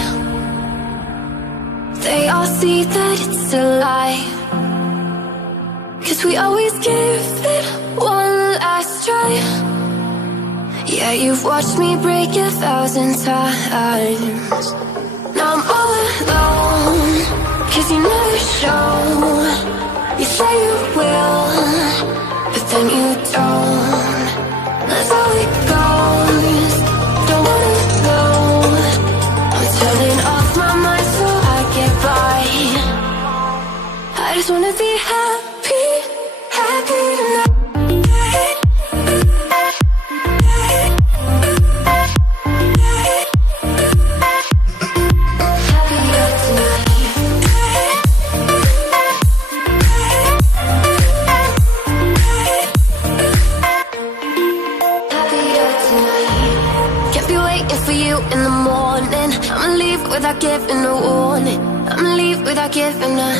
lie. They all see that it's a lie, 'cause we always give it one last try. Yeah, you've watched me break 1,000 times. Now I'm all alone, 'cause you never show. You say you will, but then you don't. That's how it goes. Don't wanna know. I'm turning off my mind so I get by. I just wanna be happy, happy tonight. Without giving a warning, I'ma leave without giving a.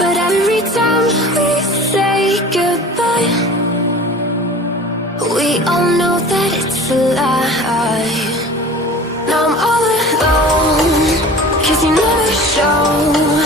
But every time we say goodbye, we all know that it's a lie. Now I'm all alone, 'cause you never show.